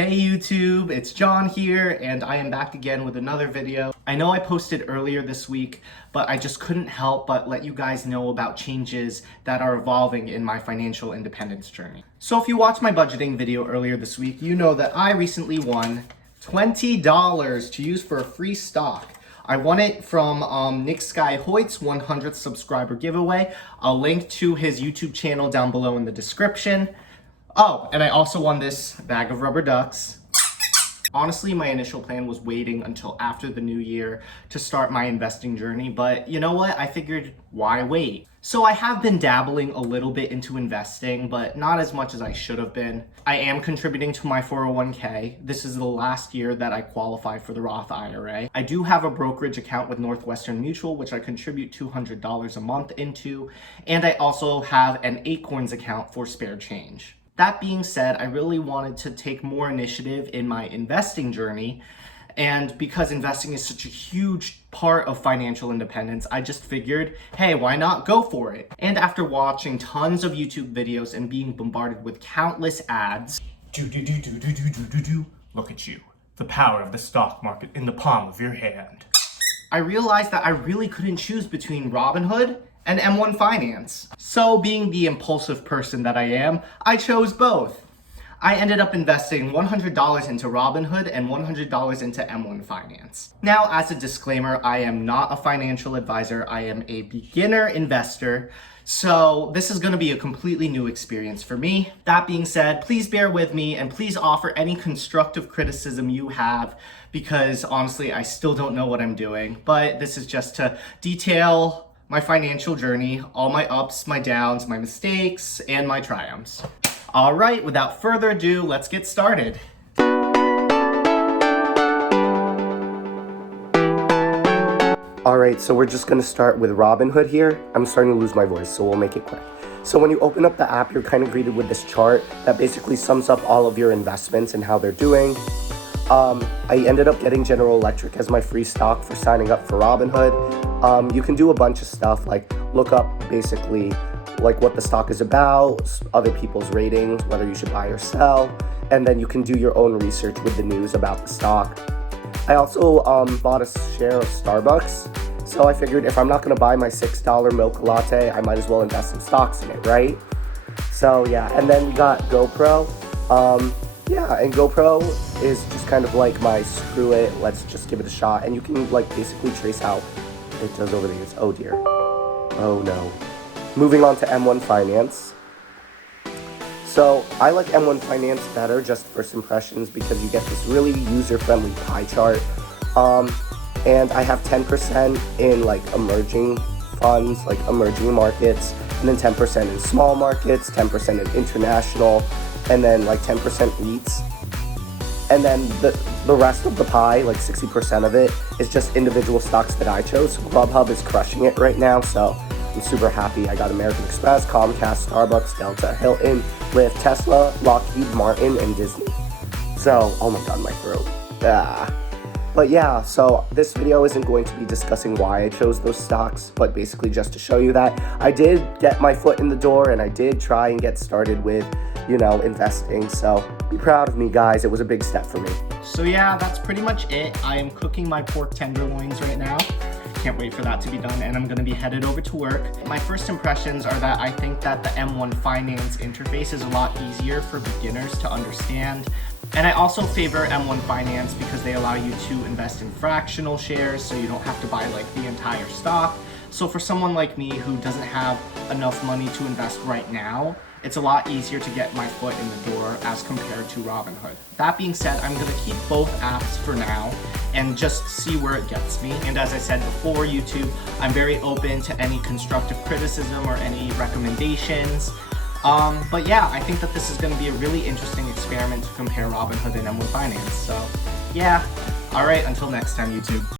Hey YouTube, it's John here, and I am back again with another video. I know I posted earlier this week, but I just couldn't help but let you guys know about changes that are evolving in my financial independence journey. So if you watched my budgeting video earlier this week, you know that I recently won $20 to use for a free stock. I won it from Nick Sky Hoyt's 100th subscriber giveaway. I'll link to his YouTube channel down below in the description. Oh, and I also won this bag of rubber ducks. Honestly, my initial plan was waiting until after the new year to start my investing journey, but you know what? I figured, why wait? So I have been dabbling a little bit into investing, but not as much as I should have been. I am contributing to my 401k. This is the last year that I qualify for the Roth IRA. I do have a brokerage account with Northwestern Mutual, which I contribute $200 a month into, and I also have an Acorns account for spare change. That being said, I really wanted to take more initiative in my investing journey, and because investing is such a huge part of financial independence, I just figured, hey, why not go for it? And after watching tons of YouTube videos and being bombarded with countless ads, look at you, the power of the stock market in the palm of your hand, I realized that I really couldn't choose between Robinhood and M1 Finance. So being the impulsive person that I am, I chose both. I ended up investing $100 into Robinhood and $100 into M1 Finance. Now, as a disclaimer, I am not a financial advisor. I am a beginner investor. So this is going to be a completely new experience for me. That being said, please bear with me and please offer any constructive criticism you have, because honestly, I still don't know what I'm doing. But this is just to detail my financial journey, all my ups, my downs, my mistakes, and my triumphs. All right, without further ado, let's get started. All right, so we're just gonna start with Robinhood here. I'm starting to lose my voice, so we'll make it quick. So when you open up the app, you're kind of greeted with this chart that basically sums up all of your investments and how they're doing. I ended up getting General Electric as my free stock for signing up for Robinhood. You can do a bunch of stuff like look up basically like what the stock is about, other people's ratings, whether you should buy or sell, and then you can do your own research with the news about the stock. I also bought a share of Starbucks, so I figured if I'm not going to buy my $6 milk latte, I might as well invest some stocks in it, right? So yeah, and then we got GoPro. Yeah, and GoPro is just kind of like my screw it, let's just give it a shot. And you can like basically trace how it does over these. Oh dear. Oh no. Moving on to M1 Finance. So I like M1 Finance better, just first impressions, because you get this really user-friendly pie chart. And I have 10% in like emerging funds, like emerging markets, and then 10% in small markets, 10% in international, and then like 10% REITs. And then the rest of the pie, like 60% of it, is just individual stocks that I chose. Grubhub is crushing it right now, so I'm super happy. I got American Express, Comcast, Starbucks, Delta, Hilton, Lyft, Tesla, Lockheed Martin, and Disney. So, oh my god, my throat. But yeah, so this video isn't going to be discussing why I chose those stocks, but basically just to show you that I did get my foot in the door and I did try and get started with, you know, investing. So be proud of me, guys. It was a big step for me. So yeah, that's pretty much it. I am cooking my pork tenderloins right now. Can't wait for that to be done, and I'm gonna be headed over to work. My first impressions are that I think that the M1 Finance interface is a lot easier for beginners to understand. And I also favor M1 Finance because they allow you to invest in fractional shares, so you don't have to buy like the entire stock. So for someone like me who doesn't have enough money to invest right now, it's a lot easier to get my foot in the door as compared to Robinhood. That being said, I'm gonna keep both apps for now and just see where it gets me. And as I said before, YouTube, I'm very open to any constructive criticism or any recommendations. But yeah, I think that this is gonna be a really interesting experiment to compare Robinhood and M1 Finance. So yeah, all right, until next time, YouTube.